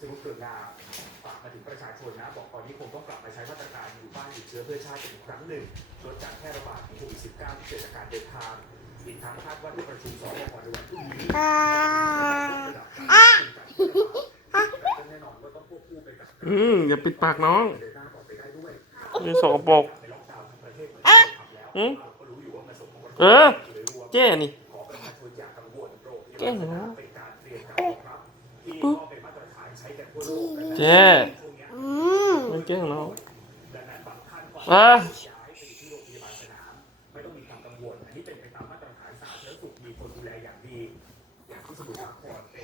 สรุปเกิดงามฝากมาถึงประชาชนนะ บอกตอนนี้คงต้องกลับมาใช้มาตรการอยู่บ้านหยุดเชื้อเพื่อชาติกันอีกครั้งหนึ่งลดการแพร่ระบาดของโควิด -19 ที่เกิดจากการเดินทางอีกทั้งคาดว่าที่ประชุมสบคในวันพรุ่งนี้อ่าระดับการควบคุมการระบาดแน่นอนว่าต้องควบคู่ไปกับอืมอย่าปิดปากน้องเดินหน้าต่อไปได้ด้วยนี่สกปรกในล็อกดาวน์ทั้งประเทศเหมือนที่ทำแล้วอืมเราก็รู้อยู่ว่ามันส่งผลกระทบเออโดยรวมเจ้นี่ขอประชาชนอย่ากังวลโรงพยาเก่บาลงสนะนามเป็นการเตรียมการรองรับที่ เจ้ช่วงเนี้ยอืมมันเก่งน้องดังนั้นบางท่านก็อะย้ายไปอยู่ที่โรงพยาบาลสนามไม่ต้องมีความกังวลอันนี้เป็นไปตามมาตรฐานสาธารณสุขมีคนดูแลอย่างดีอย่างที่สมุทรสาครเป็